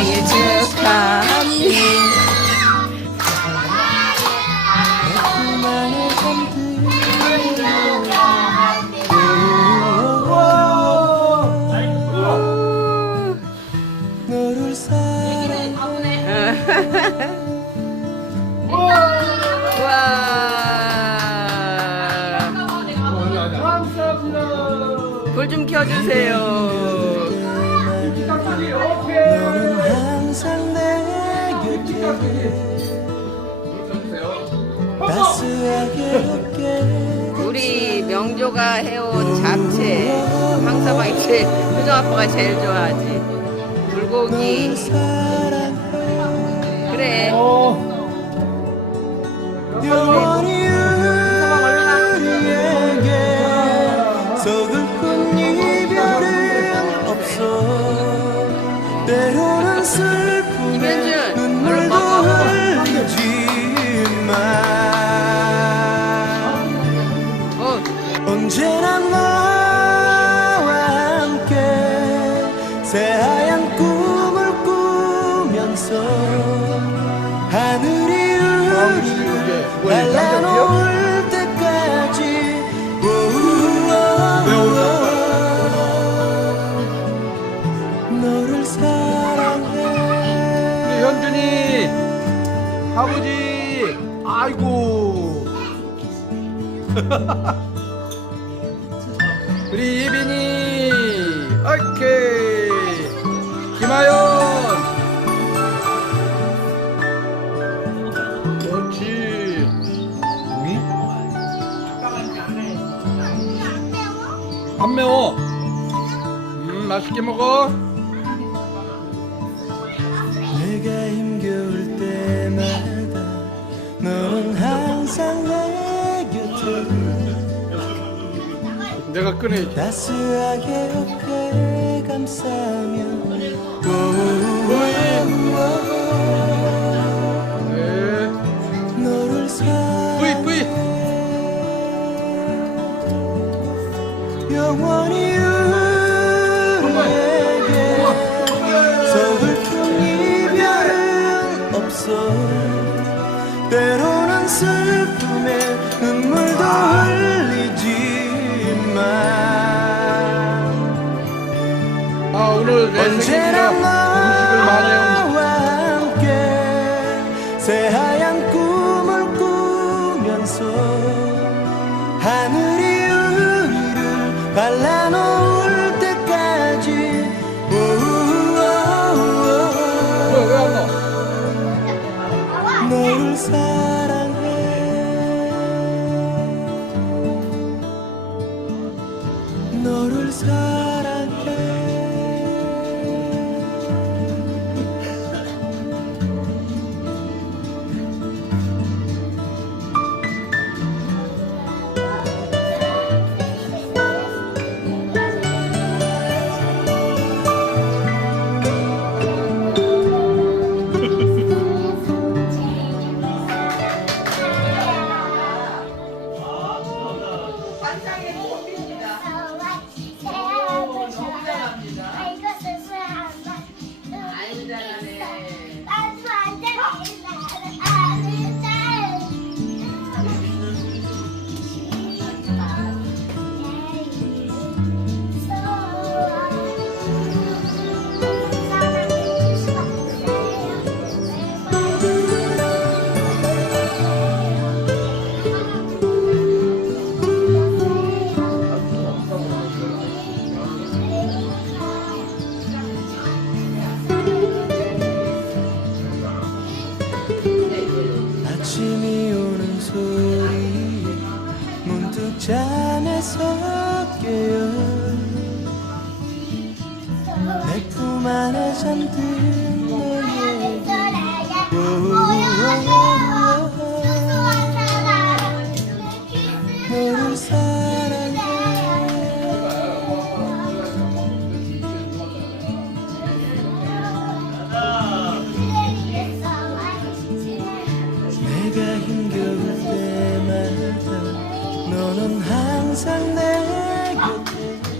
생일 축하합니다. 불좀 켜주세요. 우리 명조가 해온 잡채 황사방이 제일 효정 아빠가 제일 좋아하지. 불고기 하늘이 우리를 갈라놓을 때까지. 너를 사랑해. 우리 현준이 아버지 아이고. 우리 예빈이 오케이. 김하연 그렇지. 안 매워? 음 맛있게 먹어. 내가 힘겨울 때마다 너는 항상 내 곁에. 내가 꺼내야지. 따스하게 어깨 감싸며 뿌이 뿌이. 영원히 우리에게 서글픈 이별은 없어. 때로는 슬픔에 눈물도 흘리지만 아 오늘 내 생일 꾸면서 하늘이 우리를 발라놓을 때까지. 너를 사랑